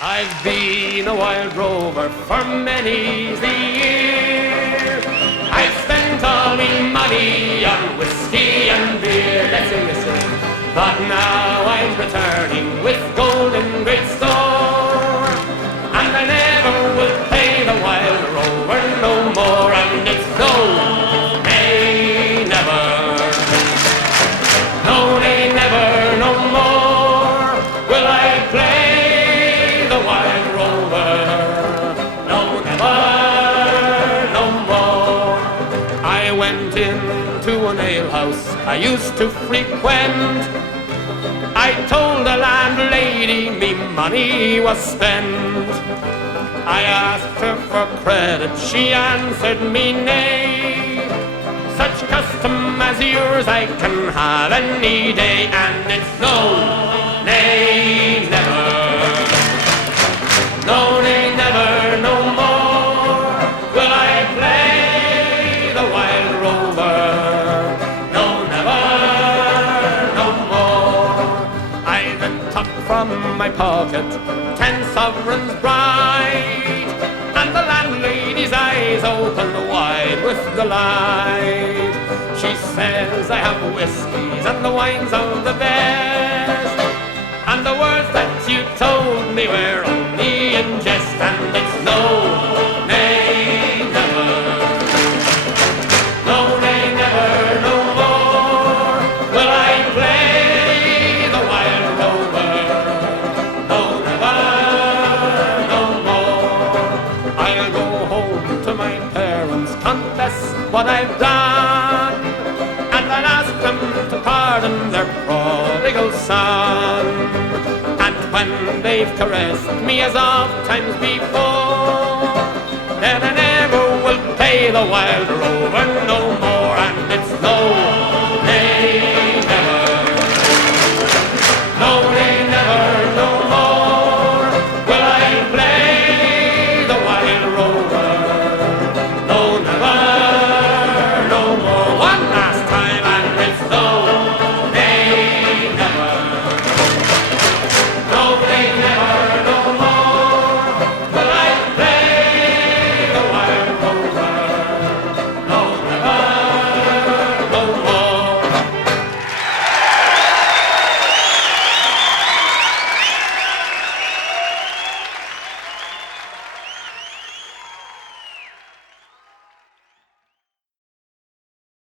I've been a wild rover for many's the year. I've spent all me money on whiskey and beer. Listen. But now I'm returning with gold in great store, and I never will pay the wild rover no more. And it's no, never. No, never, no more will I play the wild rover. No, never, no more. I went into an alehouse I used to frequent. I told the landlady me money was spent. I asked her for credit, she answered me nay. Such custom as yours I can have any day, and it's no, nay, never. No, nay, never, no more will I play the wild rover. No, never, no more. I then took from my pocket 10 sovereigns bright, and the landlady's eyes opened wide with delight. She says I have whiskies and the wines of the best, and the words that you told me were only in jest, and it's no, nay, never. No, nay, never, no more will I play the wild rover. No, never, no more. I'll go home to my parents, confess what I've done, and I'll ask them to pardon their prodigal son. And when they've caressed me as oft times before, then I never will pay the wild rover no more, and it's no